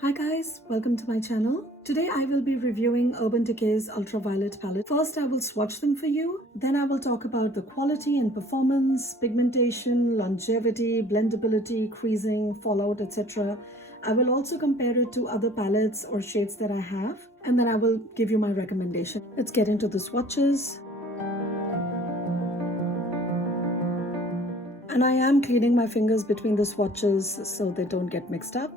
Hi guys, welcome to my channel. Today I will be reviewing Urban Decay's Ultraviolet palette. First I will swatch them for you, then I will talk about the quality and performance, pigmentation, longevity, blendability, creasing, fallout, etc. I will also compare it to other palettes or shades that I have, and then I will give you my recommendation. Let's get into the swatches. And I am cleaning my fingers between the swatches so they don't get mixed up.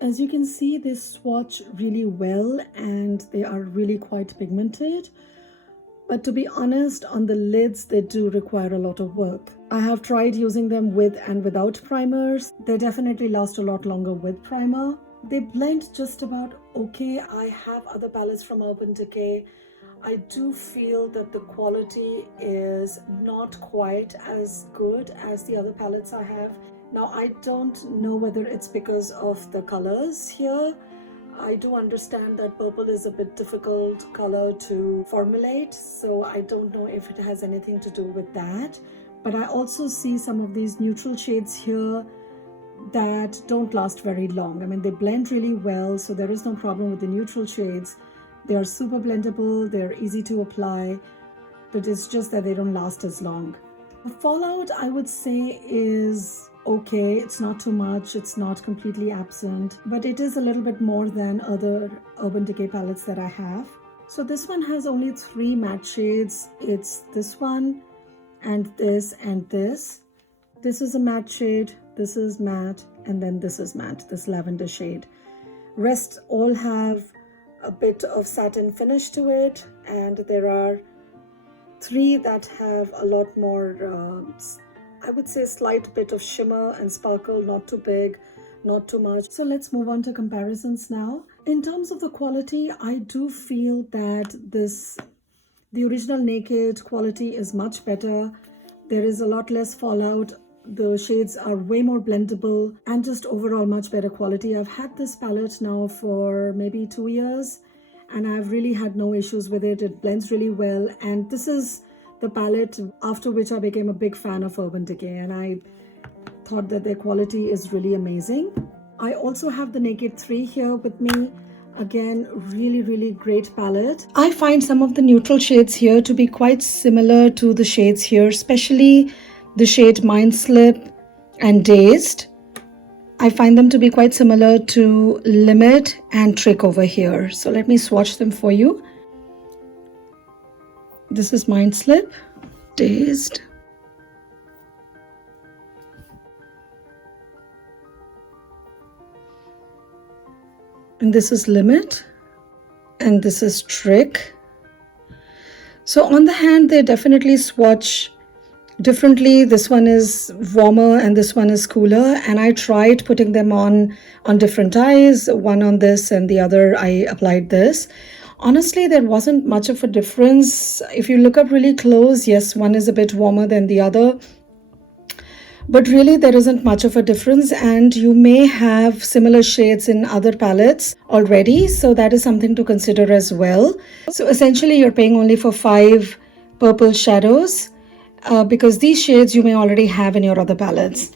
As you can see, they swatch really well and they are really quite pigmented. But to be honest, on the lids, they do require a lot of work. I have tried using them with and without primers. They definitely last a lot longer with primer. They blend just about okay. I have other palettes from Urban Decay. I do feel that the quality is not quite as good as the other palettes I have. Now, I don't know whether it's because of the colors here. I do understand that purple is a bit difficult color to formulate, so I don't know if it has anything to do with that. But I also see some of these neutral shades here that don't last very long. I mean, they blend really well, so there is no problem with the neutral shades. They are super blendable, they're easy to apply, but it's just that they don't last as long. The fallout, I would say, is okay. It's not too much, it's not completely absent, but it is a little bit more than other Urban Decay palettes that I have. So this one has only 3 matte shades. It's this one and this and this. This is a matte shade, this is matte, and then this is matte, this lavender shade. Rest all have a bit of satin finish to it, and there are 3 that have a lot more I would say slight bit of shimmer and sparkle, not too big, not too much. So let's move on to comparisons now. In terms of the quality, I do feel that the original Naked quality is much better. There is a lot less fallout. The shades are way more blendable and just overall much better quality. I've had this palette now for maybe 2 years and I've really had no issues with it. It blends really well, and this is the palette after which I became a big fan of Urban Decay, and I thought that their quality is really amazing. I also have the Naked 3 here with me. Again, really great palette. I find some of the neutral shades here to be quite similar to the shades here, especially the shade Mind Slip and Dazed. I find them to be quite similar to Limit and Trick over here. So let me swatch them for you. This is Mind Slip, Dazed. And this is Limit. And this is Trick. So on the hand, they definitely swatch differently. This one is warmer and this one is cooler, and I tried putting them on different eyes, one on this and the other I applied this. Honestly, there wasn't much of a difference. If you look up really close, yes, one is a bit warmer than the other, but really there isn't much of a difference, and you may have similar shades in other palettes already, so that is something to consider as well. So essentially you're paying only for 5 purple shadows, because these shades you may already have in your other palettes.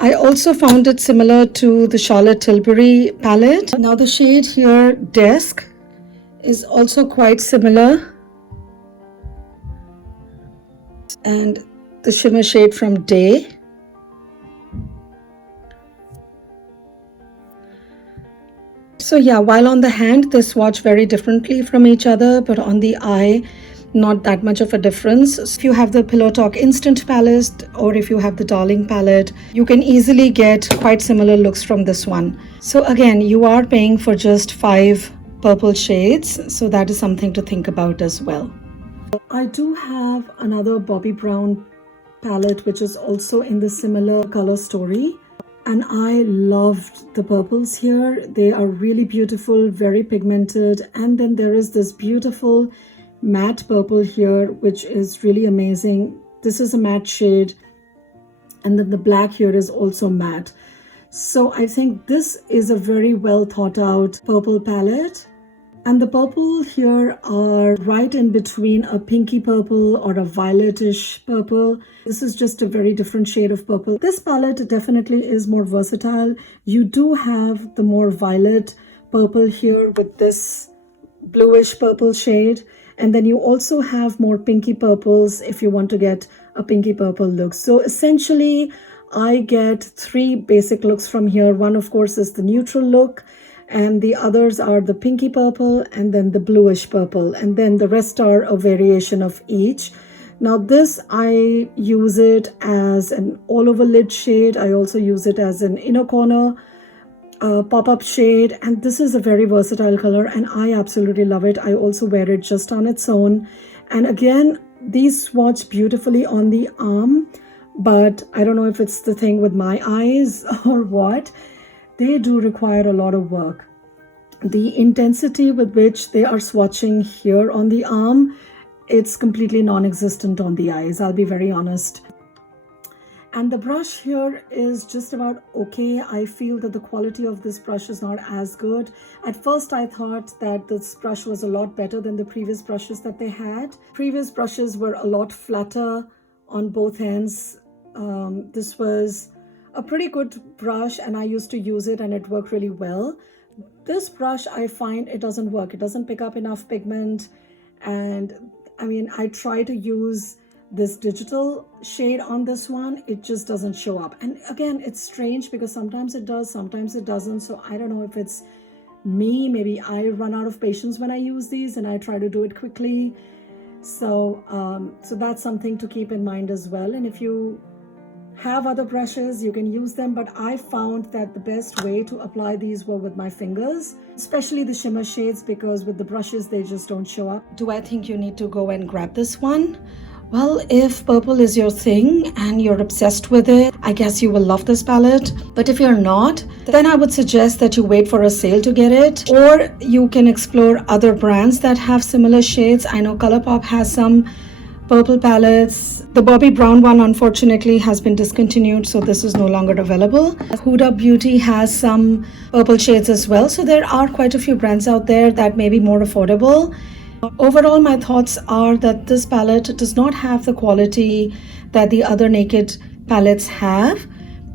I also found it similar to the Charlotte Tilbury palette. Now the shade here, Desk, is also quite similar. And the shimmer shade from Day. So yeah, while on the hand they swatch very differently from each other, but on the eye not that much of a difference. If you have the Pillow Talk Instant palette or if you have the Darling palette, you can easily get quite similar looks from this one. So again, you are paying for just 5 purple shades, so that is something to think about as well. I do have another Bobbi Brown palette which is also in the similar color story, and I loved the purples here. They are really beautiful, very pigmented, and then there is this beautiful matte purple here which is really amazing. This is a matte shade, and then the black here is also matte. So I think this is a very well thought out purple palette. And the purple here are right in between a pinky purple or a violetish purple. This is just a very different shade of purple. This palette definitely is more versatile. You do have the more violet purple here with this bluish purple shade. And then you also have more pinky purples if you want to get a pinky purple look. So essentially, I get 3 basic looks from here. One, of course, is the neutral look, and the others are the pinky purple and then the bluish purple, and then the rest are a variation of each. Now this, I use it as an all over lid shade. I also use it as an inner corner pop-up shade, and this is a very versatile color and I absolutely love it. I also wear it just on its own, and again, these swatch beautifully on the arm, but I don't know if it's the thing with my eyes or what. They do require a lot of work. The intensity with which they are swatching here on the arm, it's completely non-existent on the eyes, I'll be very honest. And the brush here is just about okay. I feel that the quality of this brush is not as good. At first I thought that this brush was a lot better than the previous brushes that they had. Previous brushes were a lot flatter on both ends. This was a pretty good brush and I used to use it and it worked really well. This brush, I find it doesn't work. It doesn't pick up enough pigment, and I mean, I try to use this digital shade on this one, it just doesn't show up. And again, it's strange because sometimes it does, sometimes it doesn't. So I don't know if it's me, maybe I run out of patience when I use these and I try to do it quickly. So that's something to keep in mind as well. And if you have other brushes, you can use them, but I found that the best way to apply these were with my fingers, especially the shimmer shades, because with the brushes they just don't show up. Do I think you need to go and grab this one? Well, if purple is your thing and you're obsessed with it, I guess you will love this palette. But if you're not, then I would suggest that you wait for a sale to get it, or you can explore other brands that have similar shades. I know ColourPop has some purple palettes. The Bobbi Brown one unfortunately has been discontinued, so this is no longer available. Huda Beauty has some purple shades as well, so there are quite a few brands out there that may be more affordable. Overall, my thoughts are that this palette does not have the quality that the other Naked palettes have.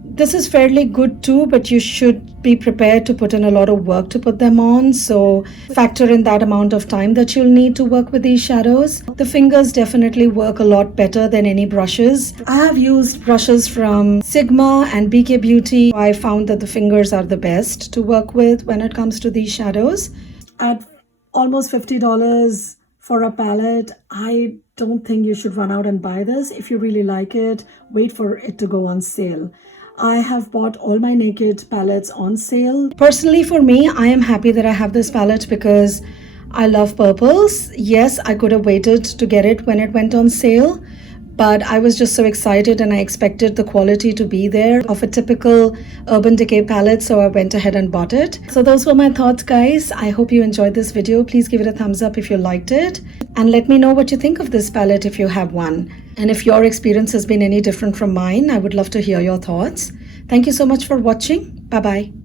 This is fairly good too, but you should be prepared to put in a lot of work to put them on. So factor in that amount of time that you'll need to work with these shadows. The fingers definitely work a lot better than any brushes. I have used brushes from Sigma and BK Beauty. I found that the fingers are the best to work with when it comes to these shadows. At almost $50 for a palette, I don't think you should run out and buy this. If you really like it, wait for it to go on sale. I have bought all my Naked palettes on sale. Personally, for me, I am happy that I have this palette because I love purples. Yes, I could have waited to get it when it went on sale, but I was just so excited and I expected the quality to be there of a typical Urban Decay palette, so I went ahead and bought it. So those were my thoughts, guys. I hope you enjoyed this video. Please give it a thumbs up if you liked it, and let me know what you think of this palette if you have one. And if your experience has been any different from mine, I would love to hear your thoughts. Thank you so much for watching. Bye-bye.